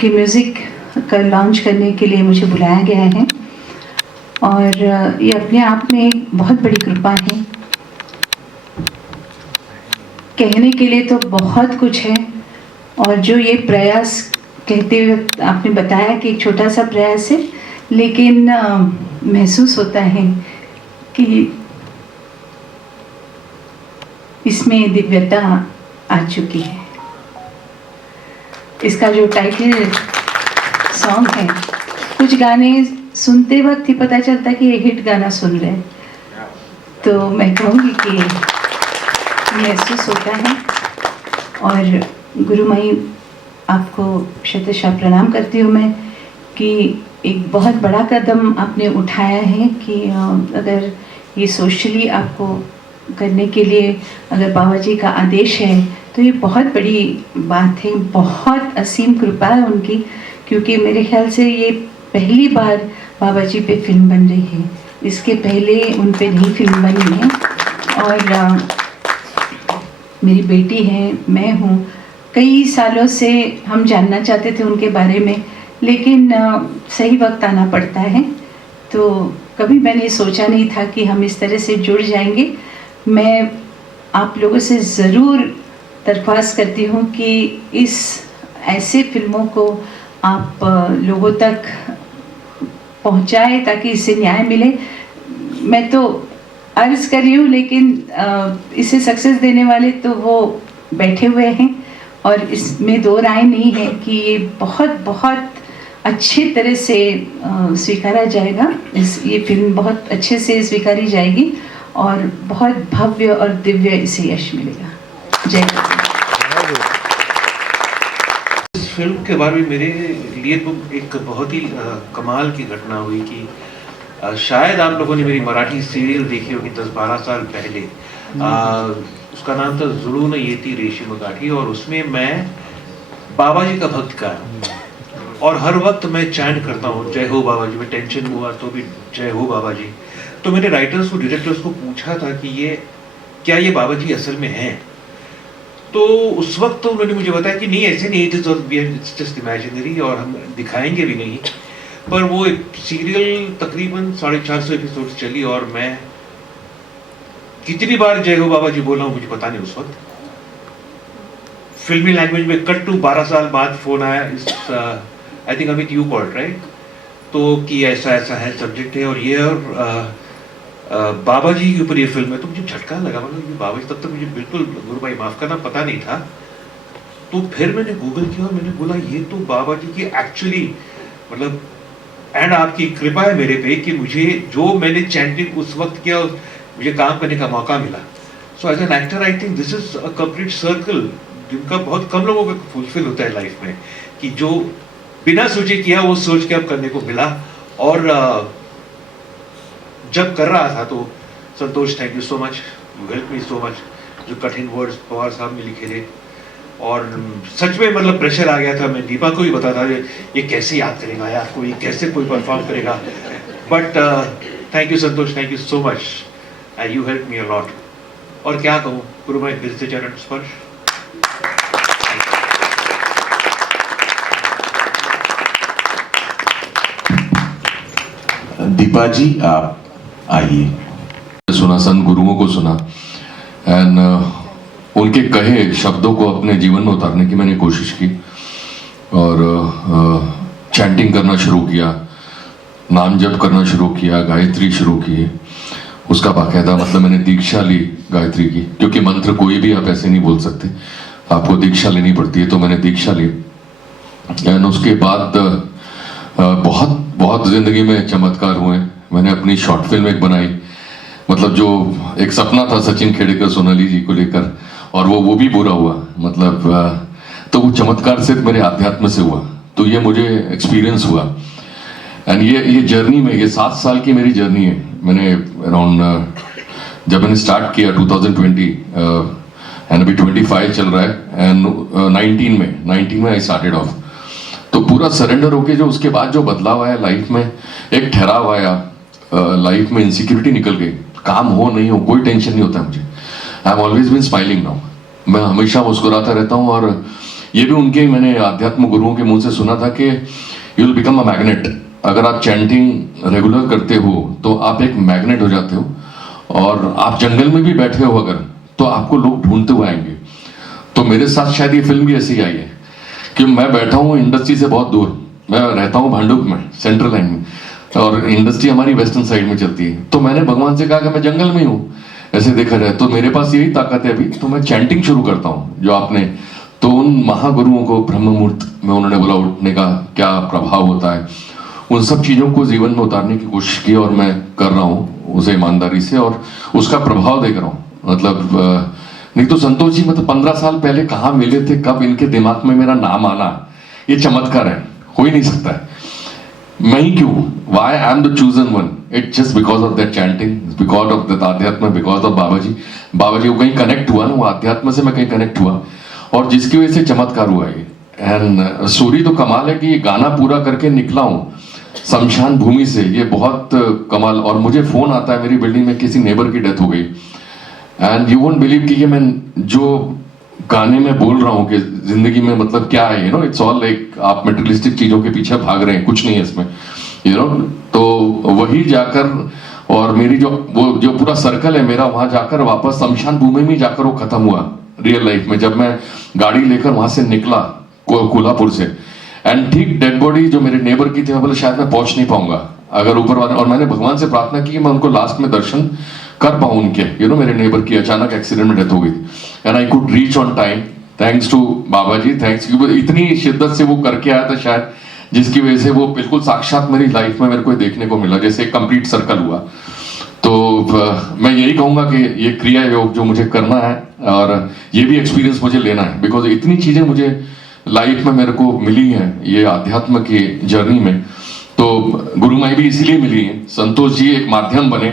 के म्यूज़िक का लॉन्च करने के लिए मुझे बुलाया गया है और ये अपने आप में एक बहुत बड़ी कृपा है। कहने के लिए तो बहुत कुछ है और जो ये प्रयास कहते हुए आपने बताया कि एक छोटा सा प्रयास है, लेकिन महसूस होता है कि इसमें दिव्यता आ चुकी है। इसका जो टाइटल सॉन्ग है, कुछ गाने सुनते वक्त ही पता चलता कि ये हिट गाना सुन रहे हैं, तो मैं कहूँगी कि महसूस होता है। और गुरुमाई, आपको शतशः प्रणाम करती हूँ मैं कि एक बहुत बड़ा कदम आपने उठाया है कि अगर ये सोशली आपको करने के लिए अगर बाबा जी का आदेश है तो ये बहुत बड़ी बात है, बहुत असीम कृपा है उनकी, क्योंकि मेरे ख्याल से ये पहली बार बाबा जी पे फिल्म बन रही है। इसके पहले उन पे नहीं फिल्म बनी है। और मेरी बेटी है, मैं हूँ, कई सालों से हम जानना चाहते थे उनके बारे में, लेकिन सही वक्त आना पड़ता है। तो कभी मैंने सोचा नहीं था कि हम इस तरह से जुड़ जाएंगे। मैं आप लोगों से ज़रूर दरख्वास्त करती हूँ कि इस ऐसे फिल्मों को आप लोगों तक पहुँचाएं ताकि इससे न्याय मिले। मैं तो अर्ज़ कर रही हूँ, लेकिन इसे सक्सेस देने वाले तो वो बैठे हुए हैं और इसमें दो राय नहीं है कि ये बहुत बहुत अच्छी तरह से स्वीकारा जाएगा। ये फिल्म बहुत अच्छे से स्वीकारी जाएगी और बहुत भव्य और दिव्य इसे यश मिलेगा। जय इस फिल्म के बारे में मेरे लिए तो एक बहुत ही कमाल की घटना हुई कि शायद आप लोगों ने मेरी मराठी सीरियल देखी होगी 10-12 साल पहले। उसका नाम था जुनून येती रेशीम गाठी और उसमें मैं बाबा जी का भक्त का और हर वक्त मैं चैंट करता हूँ जय हो बाबा जी। में टेंशन हुआ तो भी जय हो बाबा जी। तो मैंने राइटर्स को, डायरेक्टर्स को पूछा था कि ये क्या ये बाबा जी असल में हैं? तो उस वक्त तो उन्होंने मुझे बताया कि नहीं, ऐसे नहीं, इट्स जस्ट इमेजिनरी और हम दिखाएंगे भी नहीं। पर वो सीरियल तकरीबन 450 एपिसोड चली और मैं कितनी बार जय हो बाबा जी बोला हूँ मुझे पता नहीं। उस वक्त फिल्मी लैंग्वेज में कट टू 12 साल बाद फोन आया, I think Amit you called right, तो कि ऐसा ऐसा है सब्जेक्ट है और ये और बाबा जी के ऊपर ये फिल्म है। तो मुझे झटका लगा, मतलब ये बाबा जी, तब तक मुझे बिल्कुल, गुरु भाई माफ करना, पता नहीं था। तो फिर मैंने गूगल किया और मैंने बोला ये तो बाबा जी की एक्चुअली मतलब, एंड आपकी कृपा है मेरे पे कि मुझे जो मैंने चैंटिंग उस वक्त किया मुझे काम करने का मौका मिला। So as an actor I think this is a complete circle जिनका बहुत कम लोगों का फुलफिल होता है लाइफ में, कि जो बिना सोचे किया वो सोच के अब करने को मिला। और जब कर रहा था तो Santosh, thank you so much, you help me so much. जो कठिन वर्ड्स पवार साहब ने लिखे थे और सच में मतलब प्रेशर आ गया था। मैं दीपा को भी बता था ये कैसे याद करेगा यार, कोई कैसे कोई परफॉर्म करेगा। But thank you Santosh, thank you so much, you help me a lot. और क्या कहूँ, गुरु भाई दिल से चरण स्पर्श। दीपा जी आप आइए। सुना, संत गुरुओं को सुना एंड उनके कहे शब्दों को अपने जीवन में उतारने की मैंने कोशिश की और चैंटिंग करना शुरू किया, नाम जप करना शुरू किया, गायत्री शुरू की। उसका बाकायदा मतलब मैंने दीक्षा ली गायत्री की, क्योंकि मंत्र कोई भी आप ऐसे नहीं बोल सकते, आपको दीक्षा लेनी पड़ती है। तो मैंने दीक्षा ली एंड उसके बाद बहुत बहुत जिंदगी में चमत्कार हुए। मैंने अपनी शॉर्ट फिल्म एक बनाई, मतलब जो एक सपना था सचिन खेड़ेकर सोनाली जी को लेकर, और वो भी पूरा हुआ। मतलब तो वो चमत्कार सिर्फ मेरे अध्यात्म से हुआ, तो ये मुझे एक्सपीरियंस हुआ। एंड ये जर्नी में, ये 7 साल की मेरी जर्नी है। मैंने अराउंड जब मैंने स्टार्ट किया 2020 एंड अभी 25 चल रहा है एंड 19 में आई स्टार्टेड ऑफ। तो पूरा सरेंडर होके जो उसके बाद जो बदलाव आया लाइफ में, एक ठहराव आया लाइफ में, इनसिक्योरिटी निकल गई, काम हो नहीं हो कोई टेंशन नहीं होता मुझे। I am always been smiling now, मैं हमेशा मुस्कुराता रहता हूँ और ये भी उनके ही मैंने अध्यात्म गुरुओं के मुंह से सुना था कि you will become a magnet. अगर आप चैंटिंग रेगुलर करते हो तो आप एक मैग्नेट हो जाते हो, और आप जंगल में भी बैठे हो अगर, तो आपको लोग ढूंढते हुए आएंगे। तो मेरे साथ शायद ये फिल्म भी ऐसी ही आई है कि मैं बैठा हूँ इंडस्ट्री से बहुत दूर, मैं रहता हूँ भांडुप में, सेंट्रल लाइन में, और इंडस्ट्री हमारी वेस्टर्न साइड में चलती है। तो मैंने भगवान से कहा कि मैं जंगल में हूँ, ऐसे देखा जाए तो मेरे पास यही ताकत है अभी, तो मैं चैंटिंग शुरू करता हूँ जो आपने। तो उन महागुरुओं को ब्रह्म मुहूर्त में उन्होंने बोला उठने का क्या प्रभाव होता है, उन सब चीज़ों को जीवन में उतारने की कोशिश की, और मैं कर रहा हूँ उसे ईमानदारी से, और उसका प्रभाव देख रहा हूँ। मतलब नहीं तो संतोष जी मतलब 15 साल पहले कहाँ मिले थे, कब इनके दिमाग में मेरा नाम आना, ये चमत्कार है, हो ही नहीं सकता है। मैं ही क्यों, why I am the chosen one, it just because of that chanting, because of that आध्यात्म, बिकॉज ऑफ बाबा जी को कहीं कनेक्ट हुआ ना, वो आध्यात्म से मैं कहीं कनेक्ट हुआ, और जिसकी वजह से चमत्कार हुआ ये। एंड स्टोरी तो कमाल है कि ये गाना पूरा करके निकला हूँ शमशान भूमि से, ये बहुत कमाल। और मुझे फोन आता है, मेरी बिल्डिंग में किसी नेबर की डेथ हो गई, एंड यू वोंट बिलीव कि ये मैं जो गाने में बोल रहा हूँ कि जिंदगी में मतलब क्या है, you know, it's all like आप मेटेरियलिस्टिक चीजों के पीछे भाग रहे हैं, कुछ नहीं है इसमें, यू नो। तो वही जाकर, और मेरी वो जो पूरा सर्कल है मेरा, वहां जाकर वापस शमशान भूमि में जाकर वो खत्म हुआ रियल लाइफ में, जब मैं गाड़ी लेकर वहां से निकला कोल्हापुर से। एंड ठीक डेड बॉडी जो मेरे नेबर की थी, मैं बोला शायद मैं पहुंच नहीं पाऊंगा अगर ऊपर वाले, और मैंने भगवान से प्रार्थना की कि मैं उनको लास्ट में दर्शन कर पाऊं उनके, यू नो। मेरे नेबर की अचानक एक्सीडेंट में डेथ हो गई and I could reach on time, thanks to Baba ji, thanks. इतनी शिद्दत से वो करके आया था शायद, जिसकी वजह से वो बिल्कुल साक्षात मेरी लाइफ में मेरे को देखने को मिला, जैसे एक कंप्लीट सर्कल हुआ। तो मैं यही कहूंगा कि ये क्रिया योग जो मुझे करना है, और ये भी एक्सपीरियंस मुझे लेना है, बिकॉज इतनी चीजें मुझे लाइफ में मेरे को मिली हैं ये आध्यात्म की जर्नी में। तो गुरु माई भी इसीलिए मिली है, संतोष जी एक माध्यम बने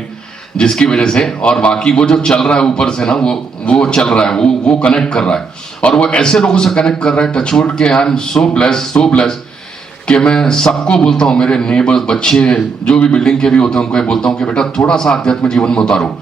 जिसकी वजह से, और बाकी वो जो चल रहा है ऊपर से ना, वो चल रहा है, वो कनेक्ट कर रहा है, और वो ऐसे लोगों से कनेक्ट कर रहा है, टचवुड के आई एम सो ब्लेस्ड कि मैं सबको बोलता हूँ, मेरे नेबर्स, बच्चे जो भी बिल्डिंग के भी होते हैं, उनको बोलता हूँ कि बेटा थोड़ा सा आध्यात्म जीवन में उतारो।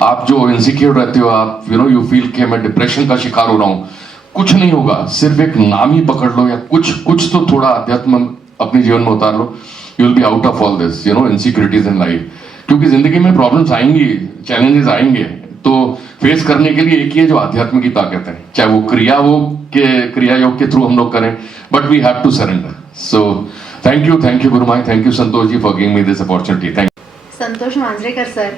आप जो इनसिक्योर रहते हो, आप यू फील कि मैं डिप्रेशन का शिकार हो रहा हूँ, कुछ नहीं होगा, सिर्फ एक नाम ही पकड़ लो, या कुछ तो थोड़ा आध्यात्म अपने जीवन में उतार लो, you will be out of all this, you know, insecurities in life. क्योंकि जिंदगी में प्रॉब्लम्स आएंगी, चैलेंजेस आएंगे, तो फेस करने के लिए एक ही है जो आध्यात्म की ताकत है, चाहे वो क्रिया योग के थ्रू हम लोग करें, but we have to surrender. So thank you Gurumayi, thank you Santosh ji for giving me this opportunity. Thank you. Santosh Manjrekar sir,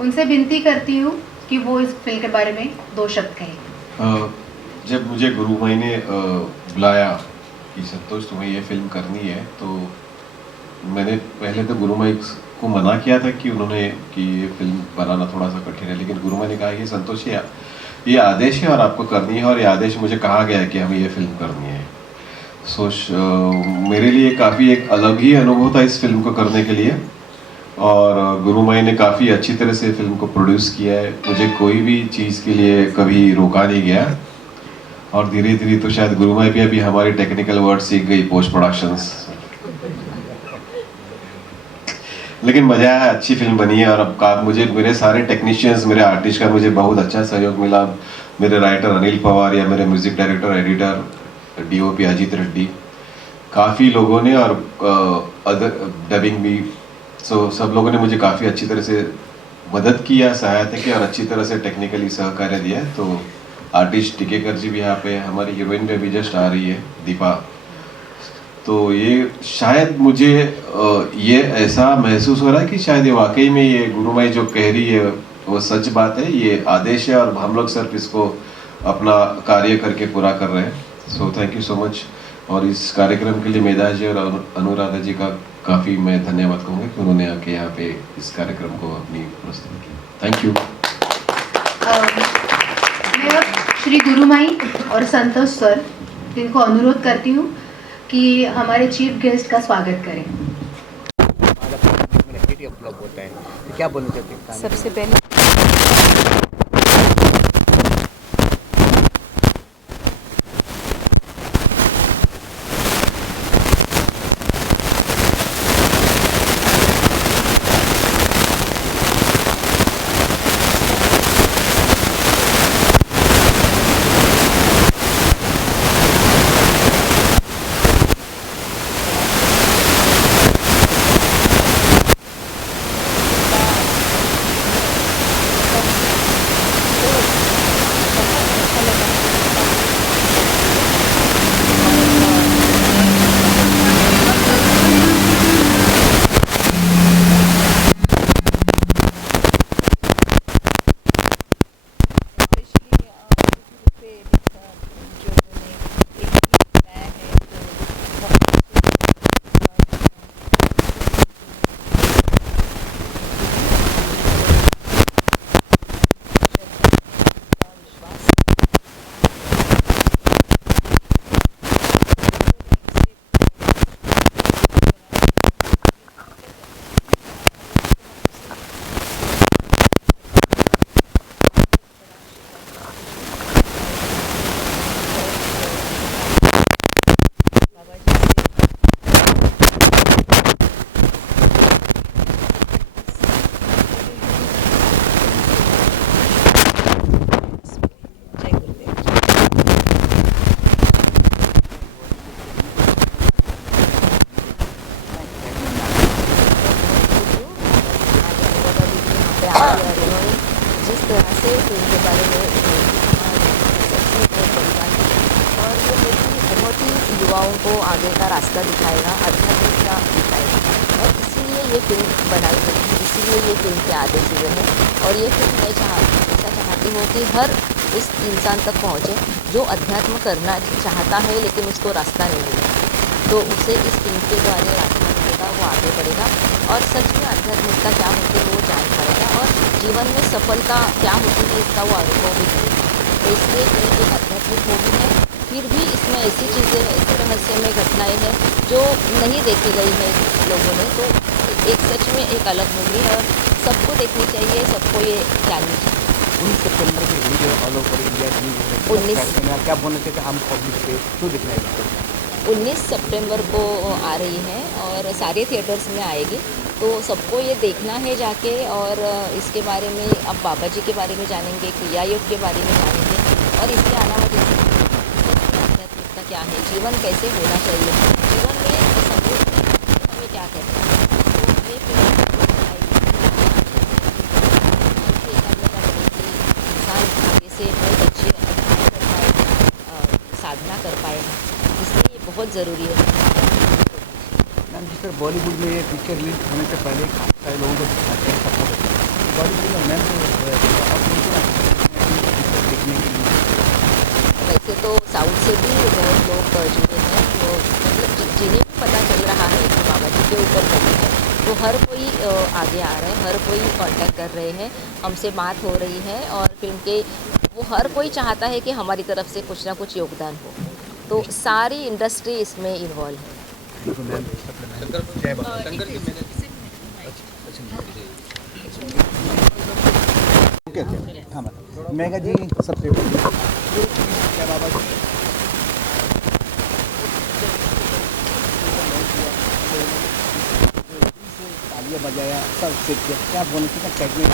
उनसे विनती करती हूँ कि वो इस फिल्म के बारे में 2 शब्द कहें। जब मुझे गुरुमाई ने बुलाया कि संतोष तुम्हें ये फिल्म करनी है, तो मैंने पहले तो गुरुमाई को मना किया था कि ये फिल्म बनाना थोड़ा सा कठिन है, लेकिन गुरुमाई ने कहा कि संतोष ये आदेश है और आपको करनी है, और ये आदेश मुझे कहा गया है कि हमें ये फिल्म करनी है। मेरे लिए काफ़ी एक अलग ही अनुभव था इस फिल्म को करने के लिए, और गुरुमाई ने काफ़ी अच्छी तरह से फिल्म को प्रोड्यूस किया है, मुझे कोई भी चीज़ के लिए कभी रोका नहीं गया, और धीरे धीरे तो शायद गुरुमाई भी अभी हमारी टेक्निकल वर्ड सीख गई, पोस्ट प्रोडक्शंस, लेकिन मजा आया, अच्छी फिल्म बनी है। और अब मुझे मेरे सारे टेक्नीशियंस, मेरे आर्टिस्ट का मुझे बहुत अच्छा सहयोग मिला, मेरे राइटर अनिल पवार, या मेरे music director editor DOP Ajit Reddy, काफ़ी लोगों ने, और अदर डबिंग भी, सब लोगों ने मुझे काफ़ी अच्छी तरह से मदद किया, सहायता की, और अच्छी तरह से टेक्निकली सहकार्य दिया। तो आर्टिस्ट टिकेकर जी भी यहाँ पे, हमारी हीरोइन भी जस्ट आ रही है दीपा। तो ये शायद मुझे ये ऐसा महसूस हो रहा है कि शायद ये वाकई में ये गुरुमाई जो कह रही है वो सच बात है, ये आदेश है, और हम लोग सिर्फ इसको अपना कार्य करके पूरा कर रहे हैं। सो थैंक यू सो मच। और इस कार्यक्रम के लिए मेधा जी और अनुराधा जी का काफ़ी मैं धन्यवाद कहूँगा कि उन्होंने आके यहाँ पे इस कार्यक्रम को अपनी प्रस्तुत की। Thank you. मैं अब श्री गुरुमाई और संतोष सर, इनको अनुरोध करती हूँ कि हमारे चीफ गेस्ट का स्वागत करें। क्या बोलना चाहते हैं? सबसे पहले ये मूवी बहुत ही युवाओं को आगे का रास्ता दिखाएगा, आध्यात्मिकता दिखाएगा, और इसीलिए ये फिल्म बनाई गई है, इसीलिए ये फिल्म के आदेश हुए हैं। और ये फिल्म मैं ऐसा चाहती हूँ कि हर उस इंसान तक पहुँचे जो अध्यात्म करना चाहता है लेकिन उसको रास्ता नहीं मिला, तो उसे इस फिल्म के द्वारा रास्ता मिलेगा, वो आगे बढ़ेगा और सच में आध्यात्मिकता क्या होती है वो जान पाएगा, और जीवन में सफलता क्या होती है इसका वो अनुभव भी करेगा। तो इसलिए ये एक आध्यात्मिक मूवी है, फिर भी इसमें ऐसी चीज़ें, ऐसे रहस्यमय घटनाएं हैं जो नहीं देखी गई है लोगों ने। तो एक सच में एक अलग मूवी है और सबको देखनी चाहिए, सबको ये जाननी चाहिए। 19 सितंबर को रिलीज है ऑल ओवर इंडिया की। 19 क्या बोलना चाहिए आम पब्लिक से क्यों दिखना है? 19 सितंबर को आ रही है और सारे थिएटर्स में आएगी, तो सबको ये देखना है जाके। और इसके बारे में अब बाबा जी के बारे में जानेंगे, क्रिया योग के बारे में जानेंगे, और इसके अलावा जैसे आध्यात्मिकता क्या है, जीवन कैसे होना चाहिए, जीवन में संतुष्ट हमें क्या करना है, तो ये फिल्म इंसान आगे से बहुत अच्छी अध्ययन कर पाएगा, साधना कर पाएगा, इसलिए ये बहुत ज़रूरी है। मैम जिस तरह बॉलीवुड में ये पिक्चर रिलीज होने से पहले काफ़ी सारे लोगों को दिखाते हैं सपोर्ट, बॉलीवुड में मैम देखने के लिए वैसे तो साउथ से भी बहुत लोग जुड़े हैं, तो मतलब जिन्हें भी पता चल रहा है कि बाबा जी के ऊपर बनी है, तो हर कोई आगे आ रहा है, हर कोई कांटेक्ट कर रहे हैं, हमसे बात हो रही है, और फिल्म के वो हर कोई चाहता है कि हमारी तरफ से कुछ ना कुछ योगदान हो, तो सारी इंडस्ट्री इसमें इन्वॉल्व है। हाँ मेगा जी सबसे क्या बाबा जी तालियां बजाया सब सीख किया, क्या बोलने की एक्साइटमेंट?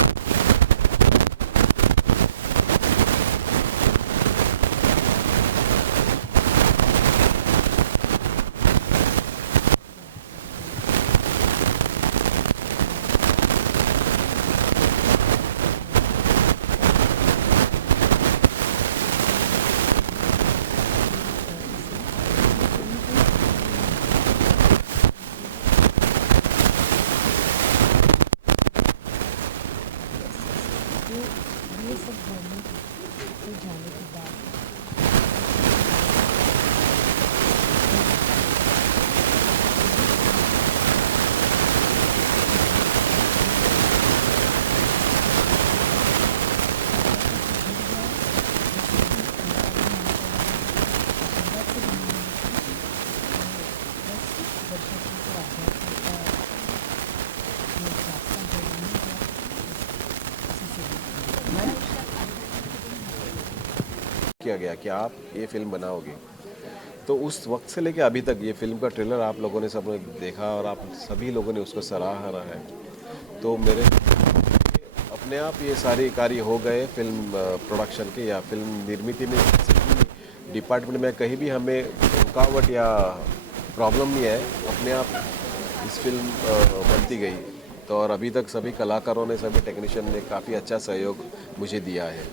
किया गया कि आप ये फिल्म बनाओगे, तो उस वक्त से लेके अभी तक ये फिल्म का ट्रेलर आप लोगों ने सबने देखा और आप सभी लोगों ने उसको सराहा है, तो मेरे अपने आप ये सारे कार्य हो गए फिल्म प्रोडक्शन के या फिल्म निर्मित में डिपार्टमेंट में कहीं भी हमें रुकावट या प्रॉब्लम नहीं है, अपने आप इस फिल्म बनती गई। तो और अभी तक सभी कलाकारों ने, सभी टेक्नीशियन ने काफ़ी अच्छा सहयोग मुझे दिया है।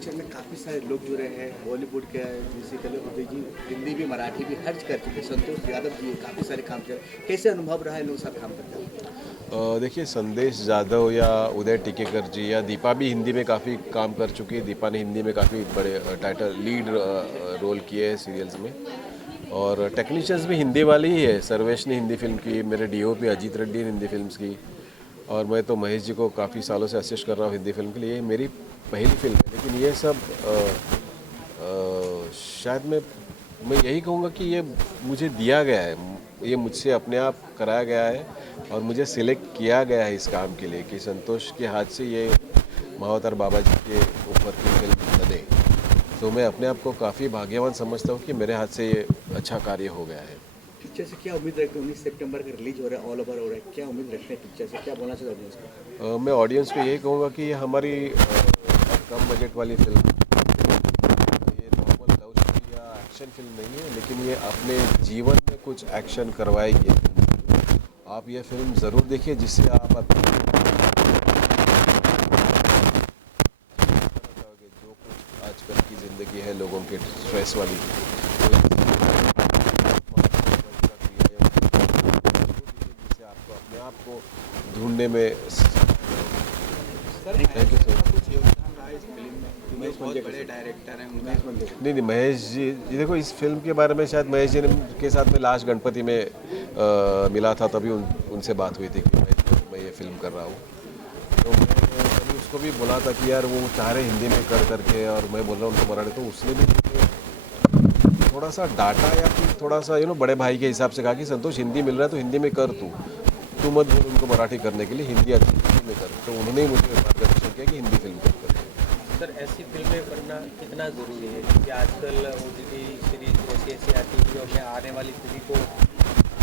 पिक्चर में काफ़ी सारे लोग जुड़े हैं, बॉलीवुड के बेसिकली उदय जी हिंदी भी मराठी भी हर कर चुके, संतोष यादव जी काफ़ी सारे काम कर, कैसे अनुभव रहा है लोग सब काम करते हैं? देखिए संदेश जाधव या उदय टिकेकर जी या दीपा भी हिंदी में काफ़ी काम कर चुकी है। दीपा ने हिंदी में काफ़ी बड़े टाइटल लीड रोल किए हैं सीरियल्स में, और टेक्नीशियंस भी हिंदी वाली ही है। सर्वेश ने हिंदी फिल्म की, मेरे डीओपी अजीत रेड्डी ने हिंदी फिल्म्स की, और मैं तो महेश जी को काफ़ी सालों से असिस्ट कर रहा हूँ हिंदी फिल्म के लिए। मेरी पहली फिल्म है, लेकिन ये सब शायद मैं यही कहूँगा कि ये मुझे दिया गया है, ये मुझसे अपने आप कराया गया है और मुझे सिलेक्ट किया गया है इस काम के लिए कि संतोष के हाथ से ये महावतार बाबा जी के ऊपर की फिल्म बने। तो मैं अपने आप को काफ़ी भाग्यवान समझता हूँ कि मेरे हाथ से ये अच्छा कार्य हो गया है। पिक्चर से क्या उम्मीद रखते हैं? 19 सितंबर का रिलीज हो रहा है, ऑल ओवर हो रहा है, क्या उम्मीद रखते हैं पिक्चर से, क्या बोलना चाहते हैं ऑडियंस को? मैं ऑडियंस को यही कहूँगा कि ये हमारी कम बजट वाली फिल्म, ये नॉर्मल लव स्टोरी या एक्शन फिल्म नहीं है, लेकिन ये अपने जीवन में कुछ एक्शन करवाएगी ये फिल्म। आप ये फिल्म ज़रूर देखिए, जिससे आप अपनी जो कुछ आजकल की ज़िंदगी देखी है लोगों के स्ट्रेस वाली, जिससे आपको अपने आप को ढूंढने में। Thank you sir. बड़े डायरेक्टर हैं नहीं महेश जी, ये देखो इस फिल्म के बारे में शायद महेश जी के साथ में लास्ट गणपति में मिला था, तभी उनसे बात हुई थी कि मैं ये फिल्म कर रहा हूँ। तो मैं तभी उसको भी बोला था कि यार वो चाह रहे हिंदी में कर करके, और मैं बोल रहा हूँ उनको मराठी, तो उसने भी थोड़ा सा डाटा या फिर थोड़ा सा बड़े भाई के हिसाब से कहा कि संतोष हिंदी मिल रहा है तो हिंदी में कर, तू मत बोल उनको मराठी करने के लिए, हिंदी में कर। तो उन्होंने ही मुझे मार्गदर्शन किया कि हिंदी फिल्म कर। सर ऐसी फिल्में बनना कितना ज़रूरी है, क्योंकि आजकल OTT सीरीज ऐसी आती है जो हमें आने वाली पीढ़ी को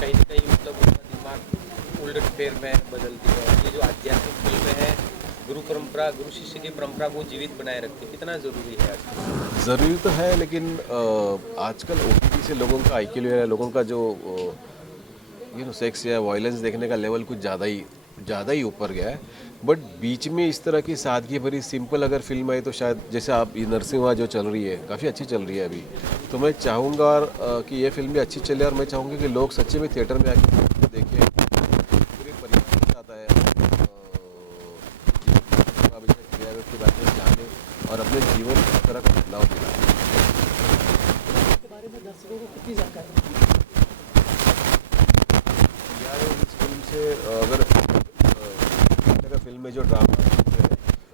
कहीं ना कहीं मतलब उनका दिमाग उलट फेर में बदलती है। ये जो आध्यात्मिक फिल्में हैं गुरु शिष्य की परंपरा को जीवित बनाए रखती है, कितना ज़रूरी है आजकल? ज़रूरी तो है, लेकिन आजकल OTT से लोगों का IQ या लोगों का जो सेक्स या वायलेंस देखने का लेवल कुछ ज़्यादा ही ऊपर गया है। बट बीच में इस तरह की सादगी भरी सिंपल अगर फिल्म आई तो शायद, जैसे आप ये नरसिम्हा जो चल रही है काफ़ी अच्छी चल रही है अभी, तो मैं चाहूँगा कि ये फिल्म भी अच्छी चले, और मैं चाहूँगा कि लोग सच्चे में थिएटर में आके देखें, पूरे परिवार के साथ आए के बारे में जाने और अपने जीवन में इस तरह का बदलाव दिलाएं। इस फिल्म से अगर फिल्म में जो ड्रामा है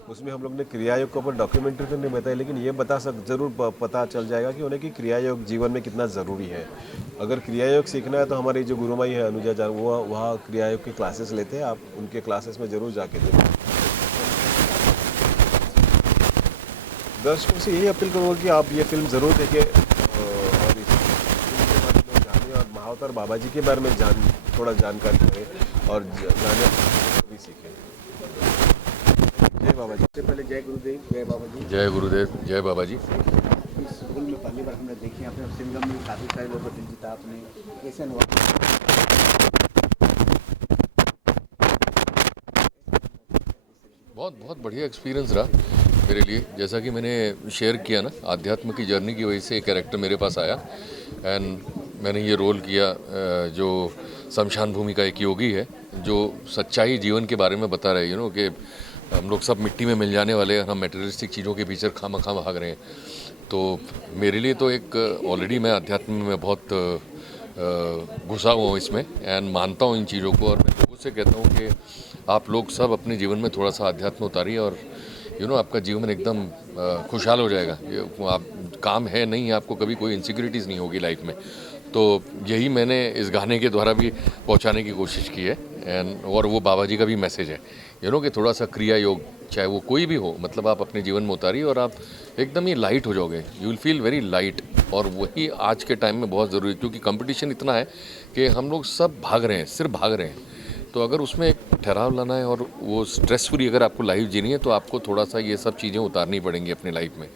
उसमें हम लोग ने क्रिया योग के ऊपर डॉक्यूमेंट्री तो नहीं बताई, लेकिन ये जरूर पता चल जाएगा कि उन्हें कि क्रिया योग जीवन में कितना ज़रूरी है। अगर क्रिया योग सीखना है तो हमारी जो गुरुमाई है अनुजा जान, वो वहाँ क्रिया योग के क्लासेस लेते हैं, आप उनके क्लासेस में ज़रूर जाके देखें। दर्शकों से यही अपील करूँगा कि आप ये फिल्म ज़रूर देखें, और इस फिल्म के बारे में जानें, और महावतार बाबा जी के बारे में थोड़ा जानकारी करें और जाने भी सीखें। जय बाबा जी। सबसे पहले जय गुरुदेव, जय बाबा जी। जय गुरुदेव, जय बाबा जी। इस फिल्म में पहली बार हमने देखी, आपने सिंगम में काफ़ी सारे लोगों को दिल जीता आपने, कैसे अनुभव? बहुत बढ़िया एक्सपीरियंस रहा मेरे लिए। जैसा कि मैंने शेयर किया ना, आध्यात्म की जर्नी की वजह से एक कैरेक्टर मेरे पास आया, एंड मैंने ये रोल किया जो शमशान भूमि का एक योगी है, जो सच्चाई जीवन के बारे में बता रहे हैं कि हम लोग सब मिट्टी में मिल जाने वाले हैं, हम मटेरियलिस्टिक चीज़ों के पीछे खामखा भाग रहे हैं। तो मेरे लिए तो एक ऑलरेडी मैं अध्यात्म में बहुत घुसा हुआ हूँ इसमें, एंड मानता हूँ इन चीज़ों को, और मैं लोगों से कहता हूँ कि आप लोग सब अपने जीवन में थोड़ा सा अध्यात्म उतारिए, और आपका जीवन एकदम खुशहाल हो जाएगा। आप काम है नहीं, आपको कभी कोई इनसिक्योरिटीज़ नहीं होगी लाइफ में। तो यही मैंने इस गाने के द्वारा भी पहुंचाने की कोशिश की है, एंड और वो बाबा जी का भी मैसेज है कि थोड़ा सा क्रिया योग, चाहे वो कोई भी हो, मतलब आप अपने जीवन में उतारिए और आप एकदम ही लाइट हो जाओगे, you will feel very light. और वही आज के टाइम में बहुत ज़रूरी है, क्योंकि कंपटीशन इतना है कि हम लोग सब भाग रहे हैं, सिर्फ भाग रहे हैं। तो अगर उसमें एक ठहराव लाना है और वो स्ट्रेस फ्री अगर आपको लाइफ जीनी है, तो आपको थोड़ा सा ये सब चीज़ें उतारनी पड़ेंगी अपनी लाइफ में,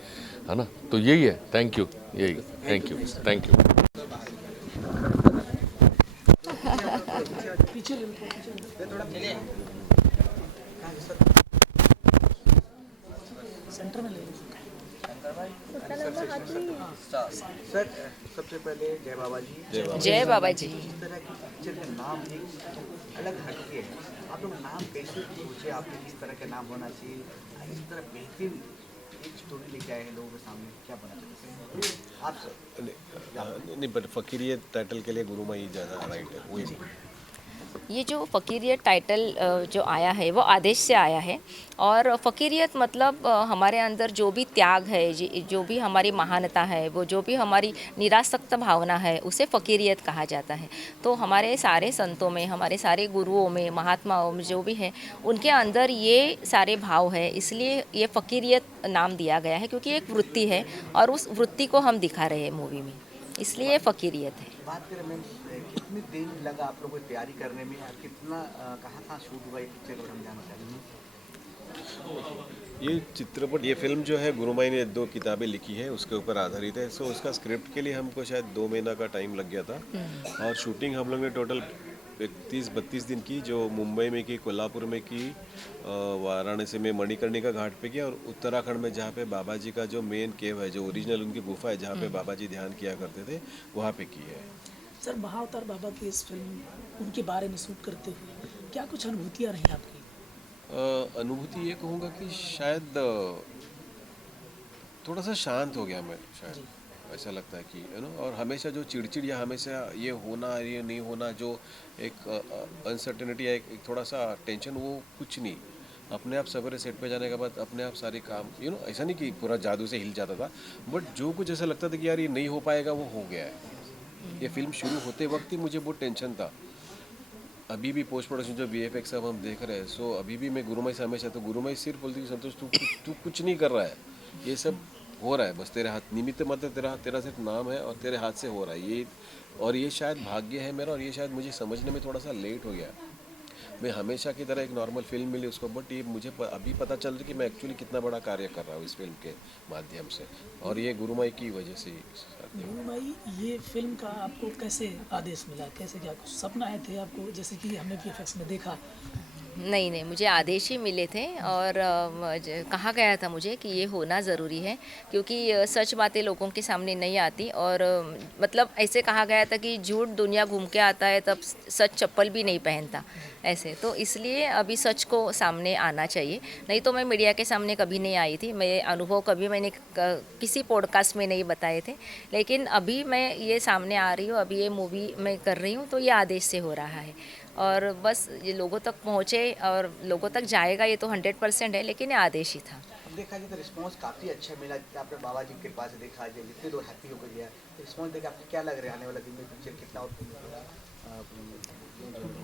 है ना। तो यही है। Thank you. यही थैंक यू। सर सबसे पहले जय बाबा जी। जय बाबा जी। इस तरह की पिक्चर का नाम एक अलग हटके है, आप लोग नाम कैसे सोचे, आपने किस तरह का नाम होना चाहिए, इस तरह बेहतरीन एक स्टोरी लेके आए हैं लोगों के सामने, क्या बना चाहते हैं आप सर? नहीं, बट फकीरियत टाइटल के लिए गुरुमाई ज़्यादा राइट है, वही। ये जो फ़कीरियत टाइटल जो आया है वो आदेश से आया है, और फ़कीरियत मतलब हमारे अंदर जो भी त्याग है, जो भी हमारी महानता है, वो जो भी हमारी निरासक्त भावना है, उसे फ़कीरियत कहा जाता है। तो हमारे सारे संतों में, हमारे सारे गुरुओं में, महात्माओं में जो भी है, उनके अंदर ये सारे भाव है, इसलिए ये फ़कीरियत नाम दिया गया है, क्योंकि एक वृत्ति है और उस वृत्ति को हम दिखा रहे हैं मूवी में, इसलिए फ़कीरियत है। बात करें मैम, कितनी देर लगा आप लोगों को तैयारी करने में, और कितना कहाँ शूट हुआ ये पिक्चर, अगर हम जानना चाहेंगे? ये चित्रपट, ये फिल्म जो है गुरुमाई ने 2 किताबें लिखी है, उसके ऊपर आधारित है। सो उसका स्क्रिप्ट के लिए हमको शायद 2 महीना का टाइम लग गया था, और शूटिंग हम लोग ने टोटल 30-32 दिन की, जो मुंबई में की, कोल्हापुर में की, वाराणसी में मणिकर्णिका घाट पे की, और उत्तराखंड में जहाँ पे बाबा जी का जो मेन केव है, जो ओरिजिनल उनकी गुफा है जहाँ पे बाबा जी ध्यान किया करते थे, वहाँ पे की है। सर, महाअवतार बाबा की इस फिल्म उनके बारे में शूट करते हुए क्या कुछ अनुभूतियाँ रही आपकी? अनुभूति ये कहूँगा कि शायद थोड़ा सा शांत हो गया मैं, शायद ऐसा लगता है कि और हमेशा जो चिड़चिड़ या हमेशा ये होना ये नहीं होना, जो एक अनसर्टेनिटी या एक थोड़ा सा टेंशन, वो कुछ नहीं। अपने आप सवेरे सेट पे जाने के बाद अपने आप सारे काम ऐसा नहीं कि पूरा जादू से हिल जाता था, बट जो कुछ ऐसा लगता था कि यार ये नहीं हो पाएगा, वो हो गया है। ये फिल्म शुरू होते वक्त ही मुझे बहुत टेंशन था। अभी भी पोस्ट प्रोडक्शन जो VFX सब हम देख रहे हैं, सो अभी भी मैं गुरुमाई से हमेशा, तो गुरुमाई सिर्फ बोलती कि संतोष तू कुछ नहीं कर रहा है, ये सब हो रहा है, बस तेरे हाथ निमित्त मात्र, तेरा सिर्फ नाम है और तेरे हाथ से हो रहा है ये, और ये शायद भाग्य है मेरा, और ये शायद मुझे समझने में थोड़ा सा लेट हो गया। मैं हमेशा की तरह एक नॉर्मल फिल्म मिली उसको, बट ये मुझे अभी पता चल रहा है कि मैं एक्चुअली कितना बड़ा कार्य कर रहा हूँ इस फिल्म के माध्यम से, और ये गुरुमाई की वजह से। गुरुमाई, ये फिल्म का आपको कैसे आदेश मिला, कैसे, क्या कुछ सपना आए थे आपको, जैसे कि हमने VFX में देखा? नहीं, मुझे आदेश ही मिले थे, और कहा गया था मुझे कि ये होना ज़रूरी है, क्योंकि सच बातें लोगों के सामने नहीं आती, और मतलब ऐसे कहा गया था कि झूठ दुनिया घूम के आता है तब सच चप्पल भी नहीं पहनता, ऐसे। तो इसलिए अभी सच को सामने आना चाहिए, नहीं तो मैं मीडिया के सामने कभी नहीं आई थी, मेरे अनुभव कभी मैंने किसी पॉडकास्ट में नहीं बताए थे, लेकिन अभी मैं ये सामने आ रही हूँ, अभी ये मूवी मैं कर रही हूँ, तो ये आदेश से हो रहा है, और बस ये लोगों तक पहुँचे और लोगों तक जाएगा, ये तो 100% है, लेकिन ये आदेश ही था। अब देखा जाए तो रिस्पॉन्स काफ़ी अच्छा मिला, आपने बाबा जी के पास देखा जाए, जितने लोग हैप्पी होकर गया, तो रिस्पॉन्स देख आपको क्या लग रहा है आने वाला दिन में पिक्चर कितना और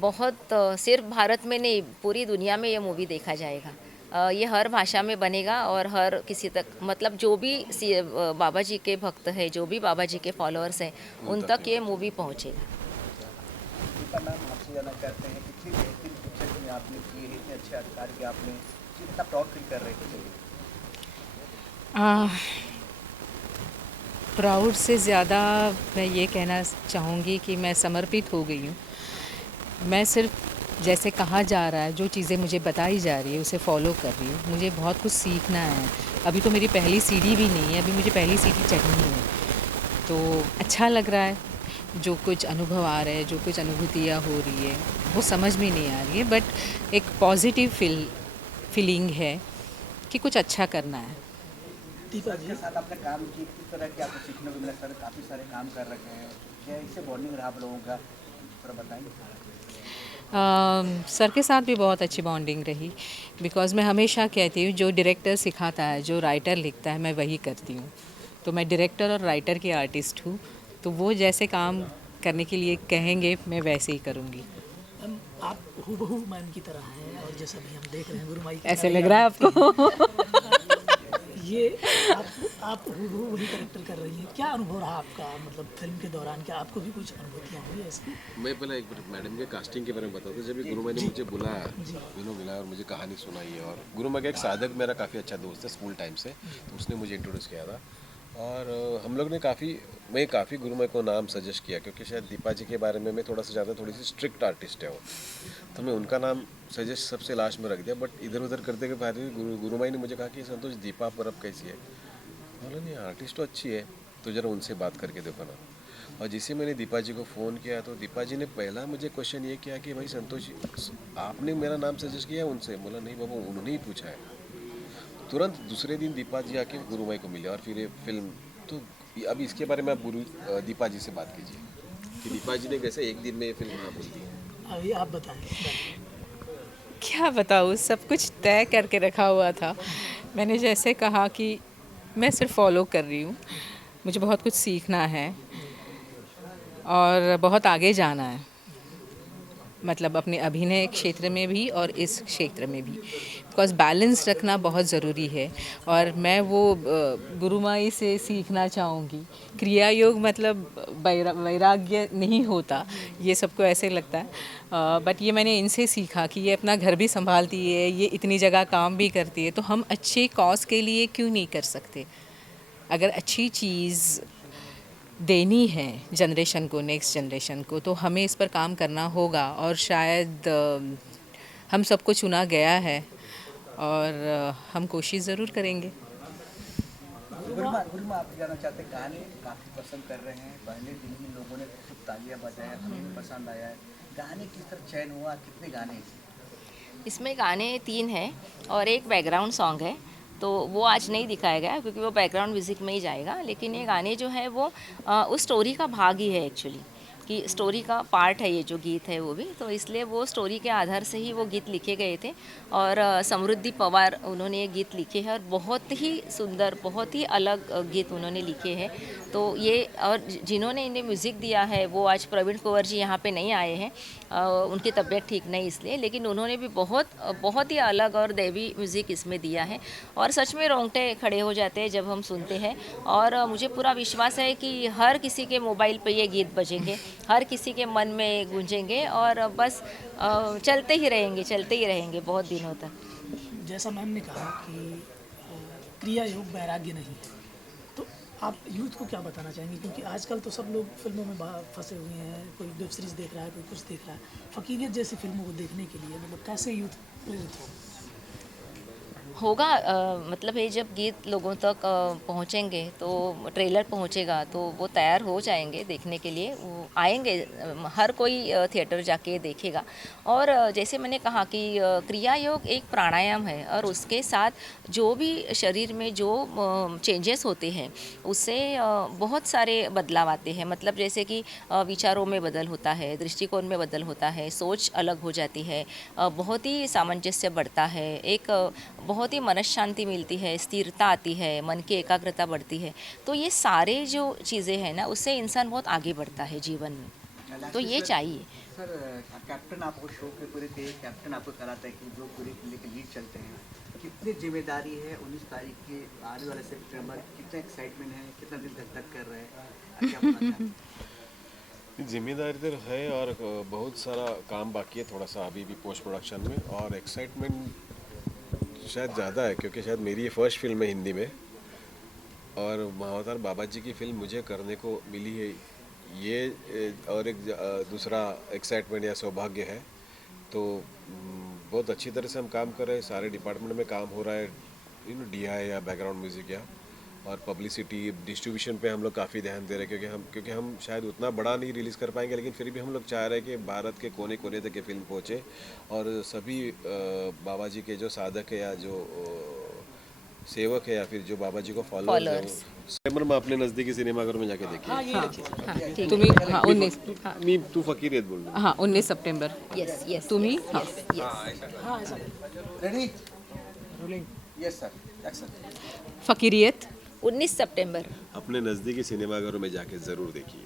बहुत, सिर्फ भारत में नहीं, पूरी दुनिया में ये मूवी देखा जाएगा, ये हर भाषा में बनेगा, और हर किसी तक, मतलब जो भी बाबा जी के भक्त है, जो भी बाबा जी के फॉलोअर्स हैं, उन तक ये मूवी पहुँचेगा। मैम, आपसे जानना चाहते हैं कितनी बेहतरीन पिक्चर में आपने की है, इतने अच्छे अधिकार के आपने, कितना प्राउड फील कर रहे थे? प्राउड से ज़्यादा मैं ये कहना चाहूँगी कि मैं समर्पित हो गई हूँ। मैं सिर्फ जैसे कहा जा रहा है, जो चीज़ें मुझे बताई जा रही है उसे फॉलो कर रही हूँ। मुझे बहुत कुछ सीखना है। अभी तो मेरी पहली सीडी भी नहीं है, अभी मुझे पहली सीडी चढ़नी है, तो अच्छा लग रहा है। जो कुछ अनुभव आ रहे हैं, जो कुछ अनुभूतियाँ हो रही है, वो समझ में नहीं आ रही है, बट एक पॉजिटिव फीलिंग है कि कुछ अच्छा करना है। दीपा जी के साथ आपने काम किया, किस तरह के आपको सीखने को मिला? सर काफ़ी सारे काम कर रखे हैं, क्या इससे बॉन्डिंग रहा आप लोगों का, थोड़ा बताएंगे? सर के साथ भी बहुत अच्छी बॉन्डिंग रही, बिकॉज़ मैं हमेशा कहती हूँ जो डायरेक्टर सिखाता है, जो राइटर लिखता है, मैं वही करती हूँ। तो मैं डायरेक्टर और राइटर की आर्टिस्ट हूँ, तो वो जैसे काम करने के लिए कहेंगे मैं वैसे ही करूँगी। आप हूबहू मैम की तरह हैं, और जैसा भी हम देख रहे हैं गुरुमाई ऐसे लग रहा है आपको? ये आप हूबहू वही कैरेक्टर कर रही हैं। क्या अनुभव रहा आपका, मतलब फिल्म के दौरान, क्या आपको भी कुछ अनुभूतियाँ हुई ऐसी? मैं पहले एक बार मैडम के कास्टिंग के बारे में बताता हूँ। जब गुरुमाई ने मुझे बुलाया, मिला और मुझे कहानी सुनाई, और गुरुमाई का एक साधक मेरा काफ़ी अच्छा दोस्त है स्कूल टाइम से, तो उसने मुझे इंट्रोड्यूस किया था, और हम लोग ने मैं काफ़ी गुरुमाई को नाम सजेस्ट किया, क्योंकि शायद दीपा जी के बारे में मैं थोड़ी सी स्ट्रिक्ट आर्टिस्ट है वो, तो मैं उनका नाम सजेस्ट सबसे लास्ट में रख दिया। बट इधर उधर करते के बाद गुरुमाई ने मुझे कहा कि संतोष, दीपा परब कैसी है? बोला नहीं, आर्टिस्ट तो अच्छी है, तो ज़रा उनसे बात करके देखो ना। और जिसे मैंने दीपा जी को फ़ोन किया, तो दीपा जी ने पहला मुझे क्वेश्चन ये किया कि भाई संतोष, आपने मेरा नाम सजेस्ट किया उनसे? बोला नहीं बाबू, उन्होंने ही पूछा है। तुरंत दूसरे दिन दीपा जी आके गुरुमाई को मिले, और फिर ये फिल्म, तो अब इसके बारे में आप दीपा जी से बात कीजिए कि दीपा जी ने कैसे एक दिन में ये फिल्म बोल दी। अभी आप बताएं। क्या बताऊँ, सब कुछ तय करके रखा हुआ था। मैंने जैसे कहा कि मैं सिर्फ फॉलो कर रही हूँ, मुझे बहुत कुछ सीखना है और बहुत आगे जाना है, मतलब अपने अभिनय क्षेत्र में भी और इस क्षेत्र में भी, बिकॉज बैलेंस रखना बहुत ज़रूरी है। और मैं वो गुरुमाई से सीखना चाहूँगी। क्रिया योग मतलब वैराग्य नहीं होता, ये सबको ऐसे लगता है, बट ये मैंने इनसे सीखा कि ये अपना घर भी संभालती है, ये इतनी जगह काम भी करती है, तो हम अच्छे कॉज के लिए क्यों नहीं कर सकते? अगर अच्छी चीज़ देनी है जनरेशन को, नेक्स्ट जनरेशन को, तो हमें इस पर काम करना होगा और शायद हम सबको चुना गया है और हम कोशिश ज़रूर करेंगे। गुरुमा आप जानना चाहते हैं, गाने काफ़ी पसंद कर रहे हैं, पहले दिन ही लोगों ने खूब तालियां बजाया, हमें भी पसंद आया है, गाने किस तरह चयन हुआ, कितने गाने? इसमें गाने 3 हैं और एक बैकग्राउंड सॉन्ग है, तो वो आज नहीं दिखाया गया क्योंकि वो बैकग्राउंड म्यूज़िक में ही जाएगा। लेकिन ये गाने जो है वो उस स्टोरी का भाग ही है एक्चुअली, कि स्टोरी का पार्ट है ये जो गीत है वो भी, तो इसलिए वो स्टोरी के आधार से ही वो गीत लिखे गए थे। और समृद्धि पवार उन्होंने ये गीत लिखे हैं और बहुत ही सुंदर, बहुत ही अलग गीत उन्होंने लिखे हैं। तो ये, और जिन्होंने इन्हें म्यूज़िक दिया है वो आज प्रवीण कुंवर जी यहाँ पे नहीं आए हैं, उनकी तबीयत ठीक नहीं इसलिए, लेकिन उन्होंने भी बहुत ही अलग और दैवी म्यूज़िक इसमें दिया है और सच में रोंगटे खड़े हो जाते हैं जब हम सुनते हैं। और मुझे पूरा विश्वास है कि हर किसी के मोबाइल पे ये गीत बजेंगे, हर किसी के मन में गूंजेंगे और बस चलते ही रहेंगे बहुत दिनों तक। जैसा मैम ने कहा कि क्रिया योग वैराग्य नहीं है, तो आप यूथ को क्या बताना चाहेंगे? क्योंकि आजकल तो सब लोग फिल्मों में फंसे हुए हैं, कोई वेब सीरीज़ देख रहा है, कोई कुछ देख रहा है। फ़कीरियत जैसी फिल्मों को देखने के लिए मतलब कैसे यूथ प्रेरित होगा? मतलब है जब गीत लोगों तक पहुंचेंगे तो ट्रेलर पहुंचेगा तो वो तैयार हो जाएंगे देखने के लिए, वो आएंगे, हर कोई थिएटर जाके देखेगा। और जैसे मैंने कहा कि क्रिया योग एक प्राणायाम है और उसके साथ जो भी शरीर में जो चेंजेस होते हैं उससे बहुत सारे बदलाव आते हैं। मतलब जैसे कि विचारों में बदल होता है, दृष्टिकोण में बदल होता है, सोच अलग हो जाती है, बहुत ही सामंजस्य बढ़ता है, एक बहुत ही मन शांति मिलती है, स्थिरता आती है, मन की एकाग्रता बढ़ती है। तो ये सारे जो चीज़ें हैं ना, उससे इंसान बहुत आगे बढ़ता है जीवन में, तो ये चाहिए। सर, कैप्टन आपको शो के पूरे थे, कैप्टन आपको कराता है कि जो पूरे लेके लीड चलते हैं, कितनी जिम्मेदारी है 19 तारीख के आने वाले सितंबर, कितना एक्साइटमेंट है, कितना दिन तक कर रहे हैं, क्या बोलना चाहते हैं? जिम्मेदारी तो है और बहुत सारा काम बाकी है, थोड़ा सा अभी भी पोस्ट प्रोडक्शन में, और एक्साइटमेंट शायद ज़्यादा है क्योंकि शायद मेरी ये फर्स्ट फिल्म है हिंदी में और महाअवतार बाबा जी की फिल्म मुझे करने को मिली है, ये और एक दूसरा एक्साइटमेंट या सौभाग्य है। तो बहुत अच्छी तरह से हम काम कर रहे हैं, सारे डिपार्टमेंट में काम हो रहा है, DI या बैकग्राउंड म्यूज़िक या और पब्लिसिटी, डिस्ट्रीब्यूशन पे हम लोग काफ़ी ध्यान दे रहे हैं क्योंकि हम शायद उतना बड़ा नहीं रिलीज़ कर पाएंगे, लेकिन फिर भी हम लोग चाह रहे हैं कि भारत के कोने कोने तक ये फिल्म पहुँचे और सभी बाबा जी के जो साधक है या जो सेवक है या फिर जो बाबा जी को फॉलोअर्स हैं, सितंबर में अपने नज़दीकी सिनेमाघर में जाके देखिए। तुम्ही 19 मी तू फकीरियत बोल रहा 19 सप्टेंबर यस तुम्ही ready, rolling, yes sir, action. Fakiriyat 19 सितंबर अपने नज़दीकी सिनेमाघरों में जाके ज़रूर देखिए।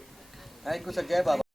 थैंक यू सर, जय बाबा।